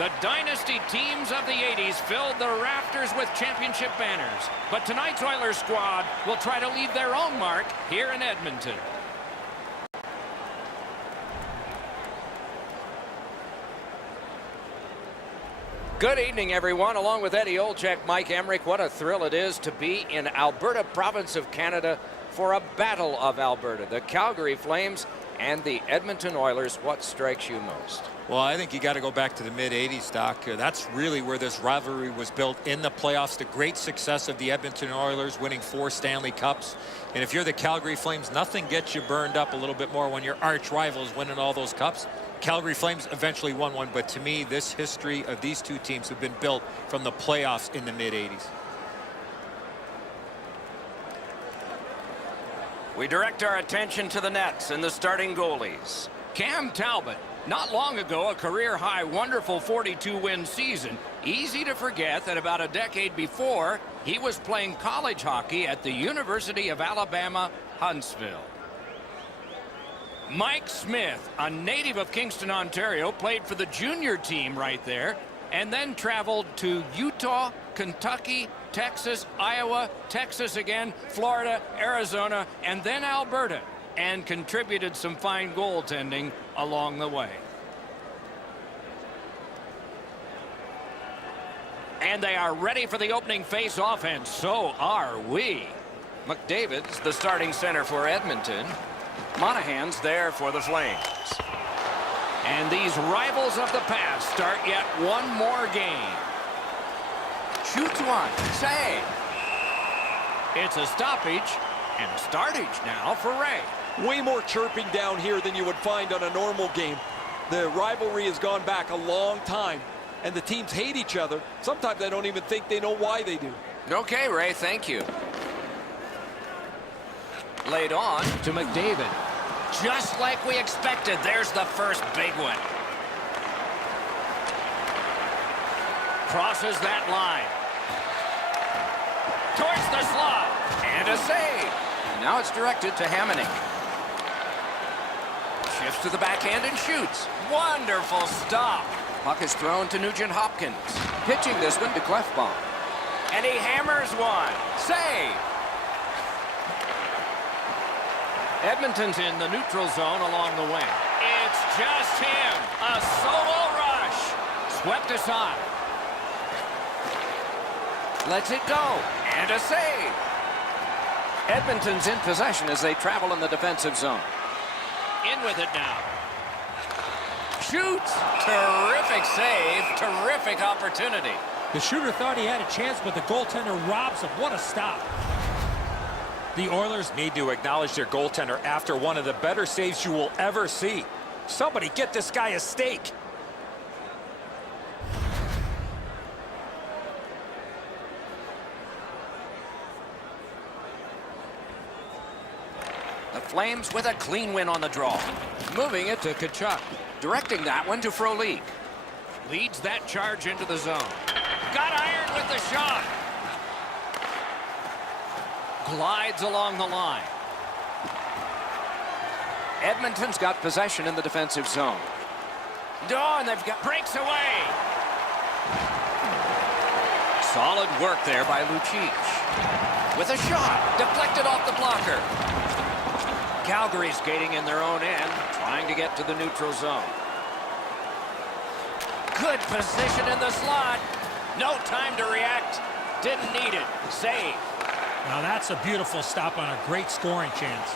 The dynasty teams of the 80s filled the rafters with championship banners. But tonight's Oilers squad will try to leave their own mark here in Edmonton. Good evening, everyone. Along with Eddie Olczyk, Mike Emrick, what a thrill it is to be in Alberta, province of Canada, for a battle of Alberta. The Calgary Flames and the Edmonton Oilers. What strikes you most? Well, I think you got to go back to the mid-'80s, Doc. That's really where this rivalry was built in the playoffs. The great success of the Edmonton Oilers winning 4 Stanley Cups. And if you're the Calgary Flames, nothing gets you burned up a little bit more when your arch rivals winning all those cups. Calgary Flames eventually won one, but to me, this history of these two teams have been built from the playoffs in the mid-'80s. We direct our attention to the nets and the starting goalies. Cam Talbot, not long ago, a career-high, wonderful 42-win season. Easy to forget that about a decade before, he was playing college hockey at the University of Alabama, Huntsville. Mike Smith, a native of Kingston, Ontario, played for the junior team right there, and then traveled to Utah, Kentucky, Texas, Iowa, Texas again, Florida, Arizona, and then Alberta, and contributed some fine goaltending along the way. And they are ready for the opening face-off, and so are we. McDavid's the starting center for Edmonton. Monahan's there for the Flames. And these rivals of the past start yet one more game. Shoots one. Save. It's a stoppage and a startage now for Ray. Way more chirping down here than you would find on a normal game. The rivalry has gone back a long time, and the teams hate each other. Sometimes I don't even think they know why they do. Okay, Ray, thank you. Laid on to McDavid. Just like we expected, there's the first big one. Crosses that line. Towards the slot. And a save. Now it's directed to Hamonic. Shifts to the backhand and shoots. Wonderful stop. Puck is thrown to Nugent Hopkins. Pitching this one to Clefbaum. And he hammers one. Save. Edmonton's in the neutral zone along the wing. It's just him. A solo rush. Swept aside. Lets it go. And a save. Edmonton's in possession as they travel in the defensive zone. In with it now. Shoots. Terrific save. Terrific opportunity. The shooter thought he had a chance, but the goaltender robs him. What a stop. The Oilers need to acknowledge their goaltender after one of the better saves you will ever see. Somebody get this guy a steak. The Flames with a clean win on the draw. Moving it to Tkachuk. Directing that one to Frolik. Leads that charge into the zone. Got iron with the shot. Glides along the line. Edmonton's got possession in the defensive zone. And they've got Breaks away. solid work there by Lucic. With a shot deflected off the blocker. Calgary skating in their own end, trying to get to the neutral zone. Good position in the slot. No time to react. Didn't need it. Save. Now that's a beautiful stop on a great scoring chance.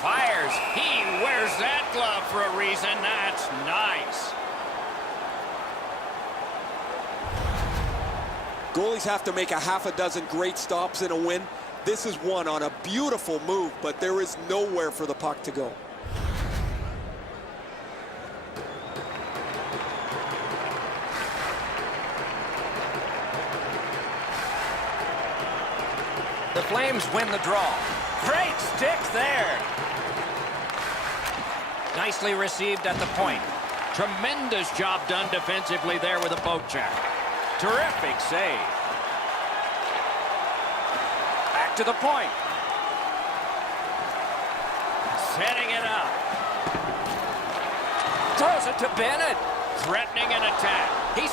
Fires. He wears that glove for a reason. That's nice. Goalies have to make a half a dozen great stops in a win. This is one on a beautiful move, but there is nowhere for the puck to go. The Flames win the draw. Great stick there. Nicely received at the point. Tremendous job done defensively there with a poke check. Terrific save. Back to the point. Setting it up. Throws it to Bennett. Threatening an attack. He's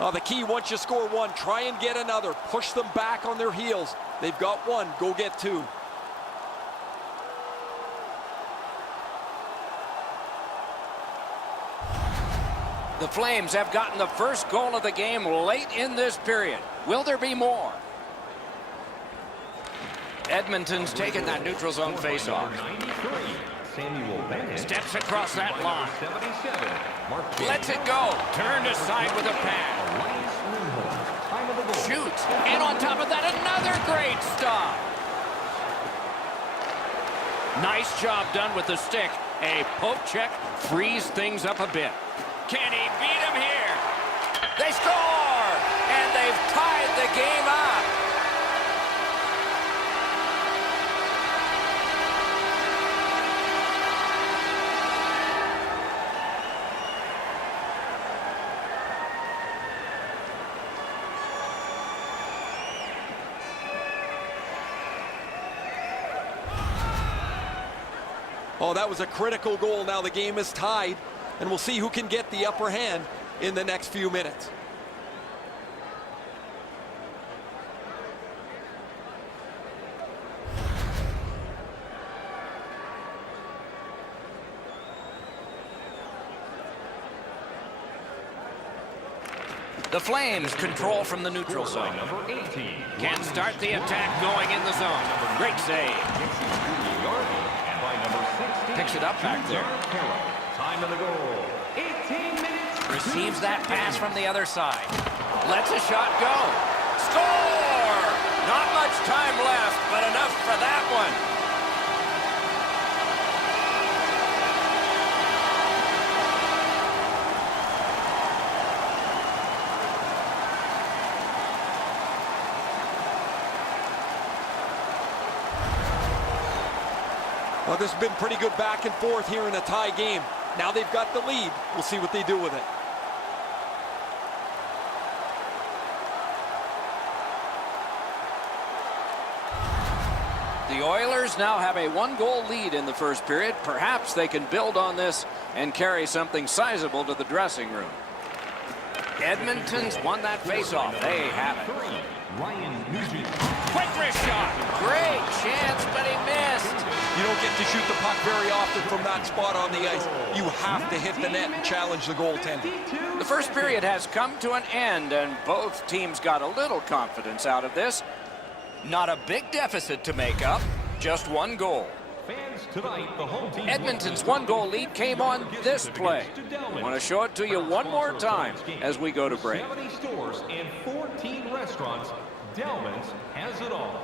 The key, once you score one, try and get another. Push them back on their heels. They've got one, go get two. The Flames have gotten the first goal of the game late in this period. Will there be more? Edmonton's taken that neutral zone faceoff. Steps across that line. Lets it go. Turned aside with a pass. Shoots. And on top of that, another great stop. Nice job done with the stick. A poke check frees things up a bit. Can he beat him here? They score! And they've tied the game up. Oh, that was a critical goal. Now the game is tied, and we'll see who can get the upper hand in the next few minutes. The Flames control from the neutral zone. Can start the attack going in the zone. Great save. Picks it up back there. Time of the goal. 18 minutes. Receives that pass from the other side. Lets a shot go. Score! Not much time left, but enough for that one. Well, this has been pretty good back and forth here in a tie game. Now they've got the lead. We'll see what they do with it. The Oilers now have a one-goal lead in the first period. Perhaps they can build on this and carry something sizable to the dressing room. Edmonton's won that faceoff. They have it. Quick wrist shot. Great chance, but he missed. You don't get to shoot the puck very often from that spot on the ice. You have to hit the net and challenge the goaltender. The first period has come to an end, and both teams got a little confidence out of this. Not a big deficit to make up, just one goal. Edmonton's one-goal lead came on this play. I want to show it to you one more time as we go to break. 70 stores and 14 restaurants. Delman's has it all.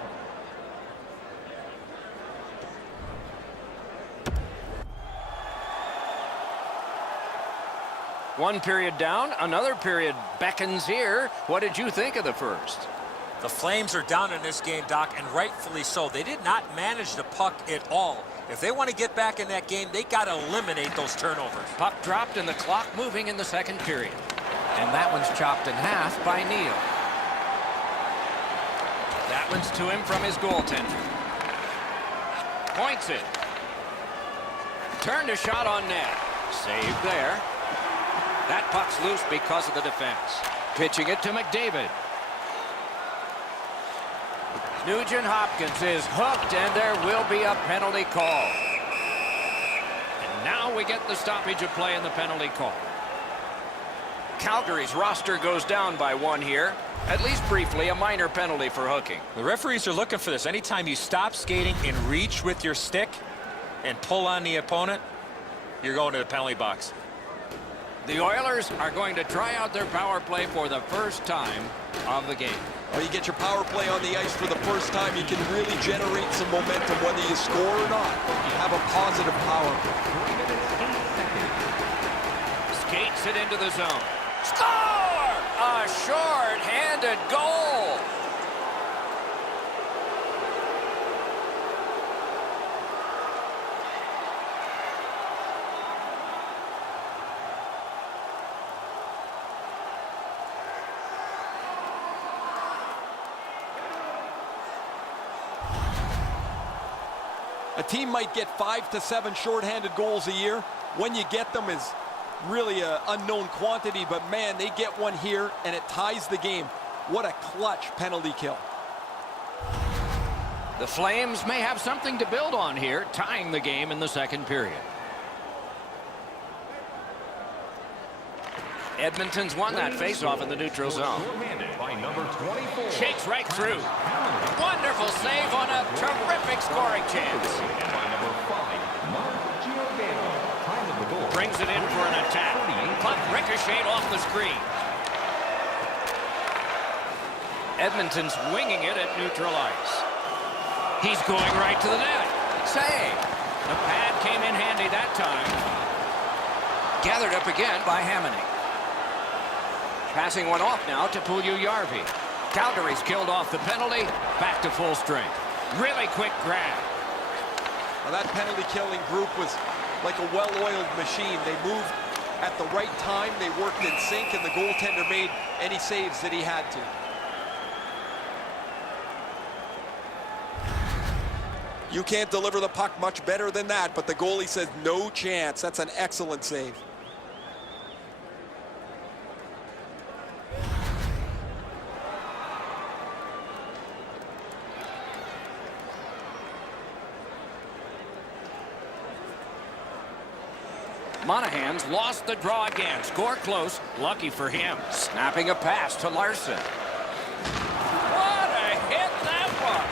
One period down, another period beckons here. What did you think of the first? The Flames are down in this game, Doc, and rightfully so. They did not manage the puck at all. If they want to get back in that game, they got to eliminate those turnovers. Puck dropped and the clock moving in the second period. And that one's chopped in half by Neal. That one's to him from his goaltender. Points it. Turned a shot on net. Saved there. That puck's loose because of the defense. Pitching it to McDavid. Nugent Hopkins is hooked, and there will be a penalty call. And now we get the stoppage of play in the penalty call. Calgary's roster goes down by one here. At least briefly, a minor penalty for hooking. The referees are looking for this. Anytime you stop skating and reach with your stick and pull on the opponent, you're going to the penalty box. The Oilers are going to try out their power play for the first time of the game. Well, you get your power play on the ice for the first time, you can really generate some momentum whether you score or not. You have a positive power play. Skates it into the zone. Score! A short-handed goal. A team might get 5 to 7 shorthanded goals a year. When you get them is really an unknown quantity, but man, they get one here and it ties the game. What a clutch penalty kill. The Flames may have something to build on here, tying the game in the second period. Edmonton's won that faceoff in the neutral zone. By number 24. Shakes right through. Wonderful save on a terrific scoring chance. And by number 5, Mark Giordano. Time of the goal. Brings it in for an attack. Puck ricocheted off the screen. Edmonton's winging it at neutral ice. He's going right to the net. Save. The pad came in handy that time. Gathered up again by Hamonic. Passing one off now to Puljujärvi. Calgary's killed off the penalty. Back to full strength. Really quick grab. Well, that penalty killing group was like a well-oiled machine. They moved at the right time. They worked in sync, and the goaltender made any saves that he had to. You can't deliver the puck much better than that, but the goalie says no chance. That's an excellent save. Monahan's lost the draw again. Score close. Lucky for him. Snapping a pass to Larson. What a hit that was.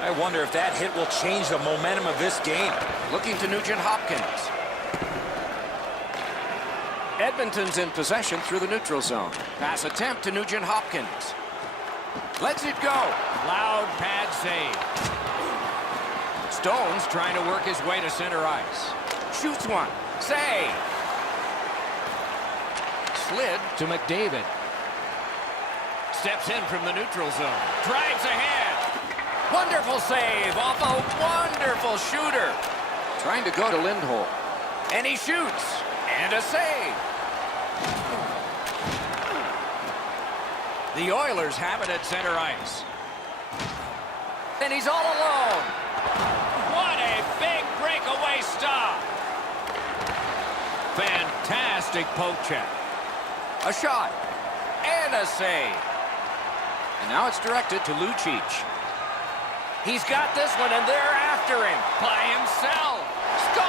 I wonder if that hit will change the momentum of this game. Looking to Nugent-Hopkins. Edmonton's in possession through the neutral zone. Pass attempt to Nugent-Hopkins. Lets it go. Loud pad save. Stone's trying to work his way to center ice. Shoots one. Save. Slid to McDavid. Steps in from the neutral zone. Drives ahead. Wonderful save off a wonderful shooter. Trying to go to Lindholm. And he shoots. And a save. The Oilers have it at center ice. And he's all alone. What a big breakaway stop. Fantastic poke check. A shot. And a save. And now it's directed to Lucic. He's got this one, and they're after him by himself. Score!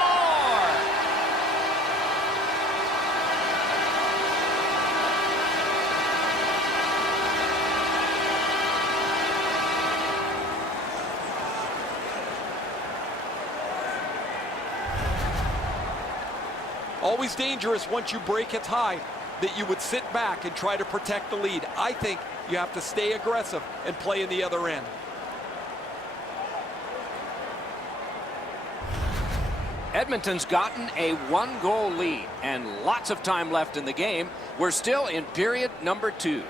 Always dangerous once you break a tie that you would sit back and try to protect the lead. I think you have to stay aggressive and play in the other end. Edmonton's gotten a one-goal lead and lots of time left in the game. We're still in period number 2.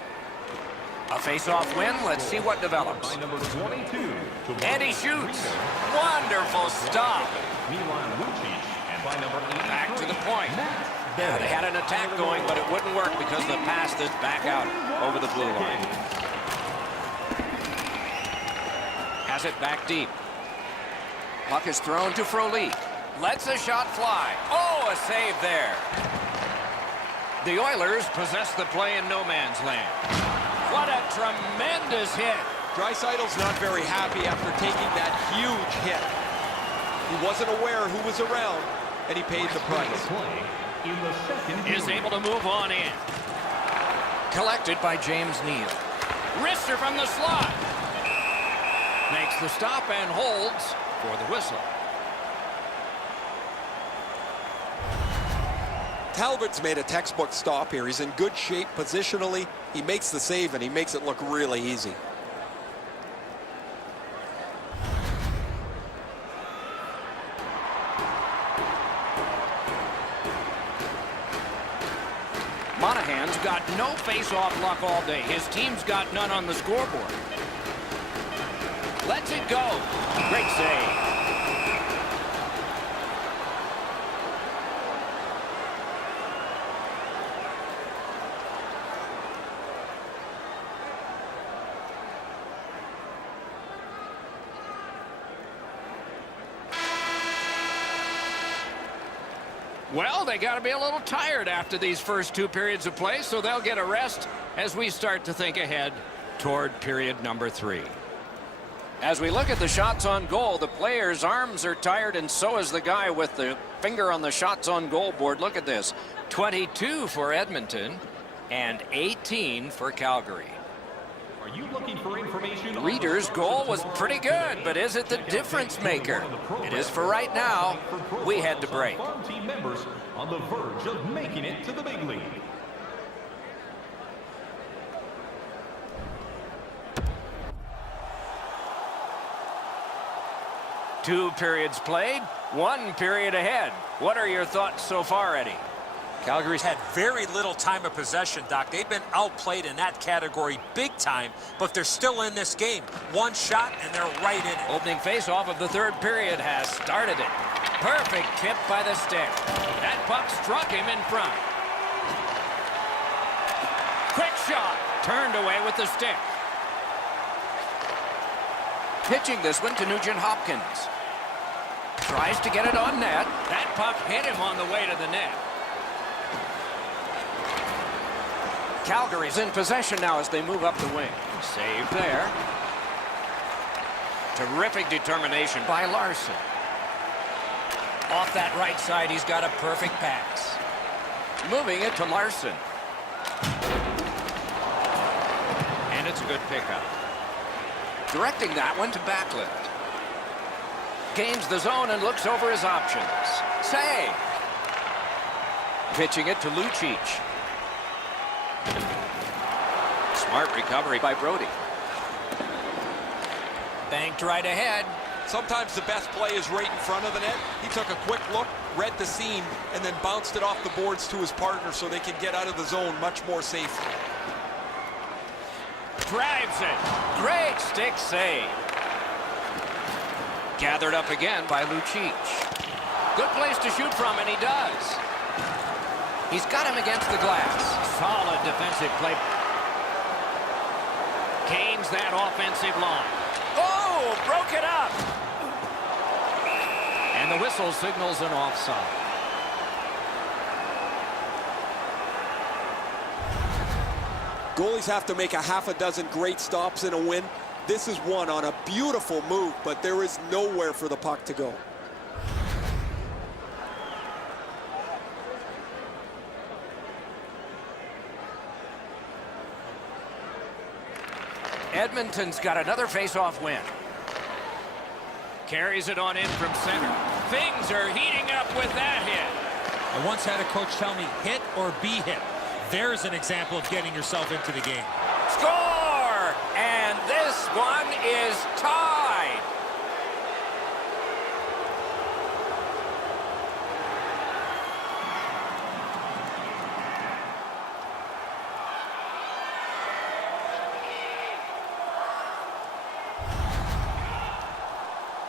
A face-off win. Let's see what develops. By number 22. And he shoots. Wonderful stop. Milan Lucic. And by number 83. Back to the point. Yeah, they had an attack going, but it wouldn't work because the pass is back out over the blue line. Has it back deep. Puck is thrown to Frolik. Lets a shot fly. Oh, a save there. The Oilers possess the play in no man's land. What a tremendous hit. Draisaitl's not very happy after taking that huge hit. He wasn't aware who was around, and he paid the price. In the second Is able to move on in. Collected by James Neal. Wrister from the slot. Makes the stop and holds for the whistle. Talbot's made a textbook stop here. He's in good shape positionally. He makes the save, and he makes it look really easy. Monahan's got no face-off luck all day. His team's got none on the scoreboard. Lets it go. Great save. Well, they got to be a little tired after these first 2 periods of play, so they'll get a rest as we start to think ahead toward period number 3. As we look at the shots on goal, the players' arms are tired, and so is the guy with the finger on the shots on goal board. Look at this. 22 for Edmonton and 18 for Calgary. Are you looking for information? Reeder's goal was pretty good, but is it the difference maker? It is for right now. We head to break. Farm team members on the verge of making it to the big league. Two periods played, 1 period ahead. What are your thoughts so far, Eddie? Calgary's had very little time of possession, Doc. They've been outplayed in that category big time, but they're still in this game. 1 shot, and they're right in it. Opening face-off of the 3rd period has started it. Perfect tip by the stick. That puck struck him in front. Quick shot. Turned away with the stick. Pitching this one to Nugent Hopkins. Tries to get it on net. That puck hit him on the way to the net. Calgary's in possession now as they move up the wing. Save there. Terrific determination by Larson. Off that right side, he's got a perfect pass. Moving it to Larson. And it's a good pickup. Directing that one to Backlund. Gains the zone and looks over his options. Save. Pitching it to Lucic. Smart recovery by Brody. Banked right ahead. Sometimes the best play is right in front of the net. He took a quick look, read the seam, and then bounced it off the boards to his partner so they can get out of the zone much more safely. Drives it. Great stick save. Gathered up again by Lucic. Good place to shoot from, and he does. He's got him against the glass. Solid defensive play. Gains that offensive line. Oh, broke it up. And the whistle signals an offside. Goalies have to make a half a dozen great stops in a win. This is one on a beautiful move, but there is nowhere for the puck to go. Edmonton's got another face-off win. Carries it on in from center. Things are heating up with that hit. I once had a coach tell me, hit or be hit. There's an example of getting yourself into the game. Score! And this one is tied.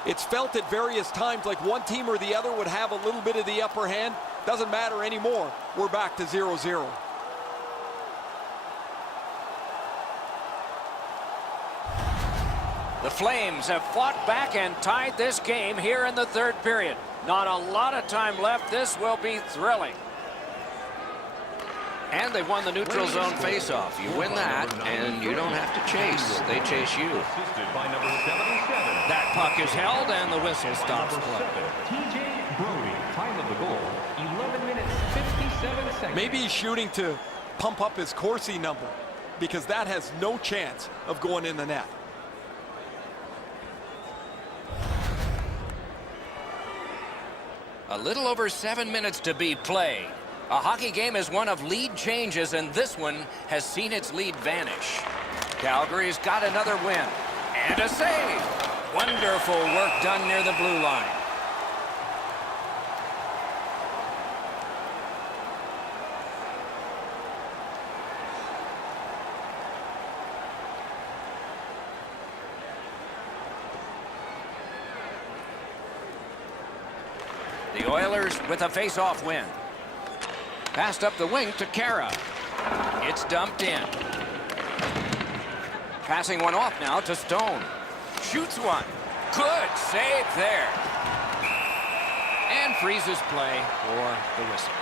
It's felt at various times like one team or the other would have a little bit of the upper hand. Doesn't matter anymore. We're back to 0-0. The Flames have fought back and tied this game here in the 3rd period. Not a lot of time left. This will be thrilling. And they won the neutral zone faceoff. You win that, and you don't have to chase. They chase you. Assisted by number 77. That puck is held, and the whistle stops play. TJ Brody, time of the goal, 11 minutes, 57 seconds. Maybe he's shooting to pump up his Corsi number, because that has no chance of going in the net. A little over 7 minutes to be played. A hockey game is one of lead changes, and this one has seen its lead vanish. Calgary's got another win. And a save. Wonderful work done near the blue line. The Oilers with a face-off win. Passed up the wing to Kara. It's dumped in. Passing one off now to Stone. Shoots one. Good save there. And freezes play for the whistle.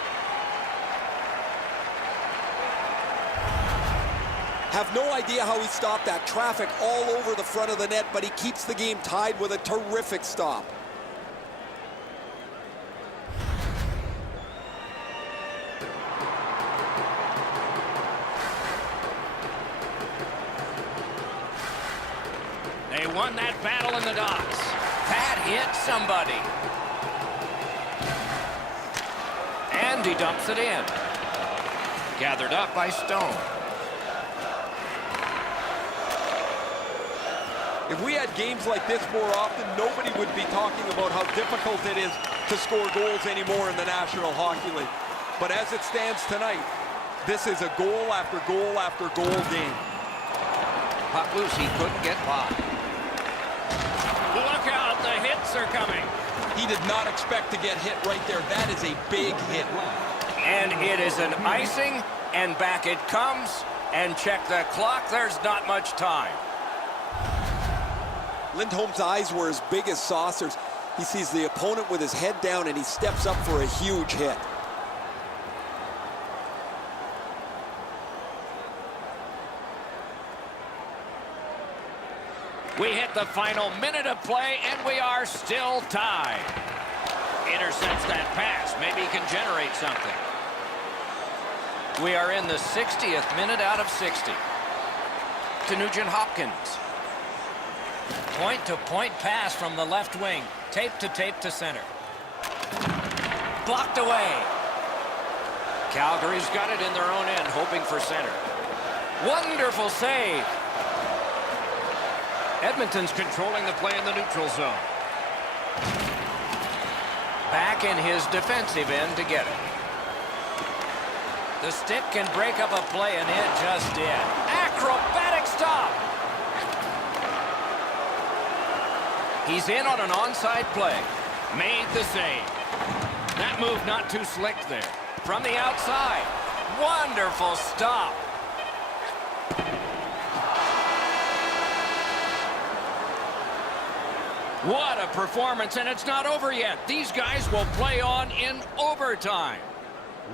Have no idea how he stopped that traffic all over the front of the net, but he keeps the game tied with a terrific stop. They won that battle in the docks. That hit somebody. And he dumps it in. Gathered up by Stone. If we had games like this more often, nobody would be talking about how difficult it is to score goals anymore in the National Hockey League. But as it stands tonight, this is a goal after goal after goal game. Puck loose, he couldn't get by. Look out, the hits are coming. He did not expect to get hit right there. That is a big hit. And it is an icing, and back it comes. And check the clock, there's not much time. Lindholm's eyes were as big as saucers. He sees the opponent with his head down, and he steps up for a huge hit. We hit the final minute of play, and we are still tied. Intercepts that pass. Maybe he can generate something. We are in the 60th minute out of 60. To Nugent-Hopkins. Point-to-point pass from the left wing. Tape to center. Blocked away. Calgary's got it in their own end, hoping for center. Wonderful save. Edmonton's controlling the play in the neutral zone. Back in his defensive end to get it. The stick can break up a play, and it just did. Acrobatic stop. He's in on an onside play. Made the save. That move not too slick there. From the outside. Wonderful stop. What a performance, and it's not over yet. These guys will play on in overtime.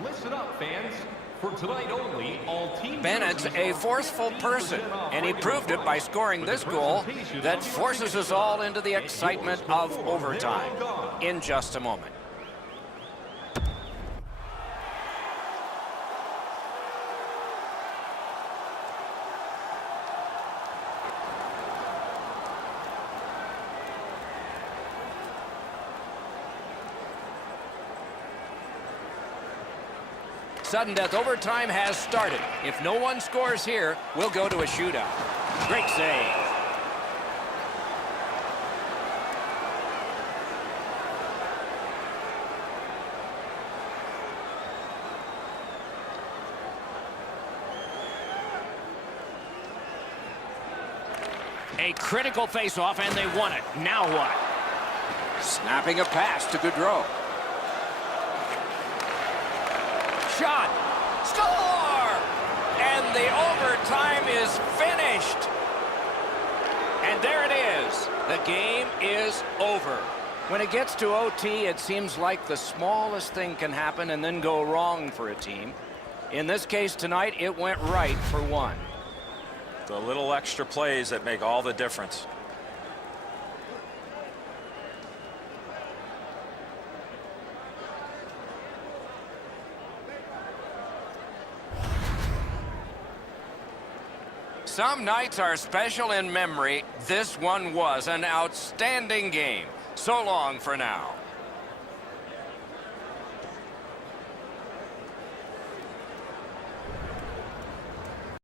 Listen up, fans. For tonight only, all teams... Bennett's a forceful person, and he proved it by scoring this goal that forces us all into the excitement of overtime. In just a moment. Sudden death overtime has started. If no one scores here, we'll go to a shootout. Great save. A critical face-off, and they won it. Now what? Snapping a pass to Gaudreau. Shot. Score! And the overtime is finished. And there it is. The game is over. When it gets to OT, it seems like the smallest thing can happen and then go wrong for a team. In this case tonight, it went right for one. The little extra plays that make all the difference. Some nights are special in memory. This one was an outstanding game. So long for now.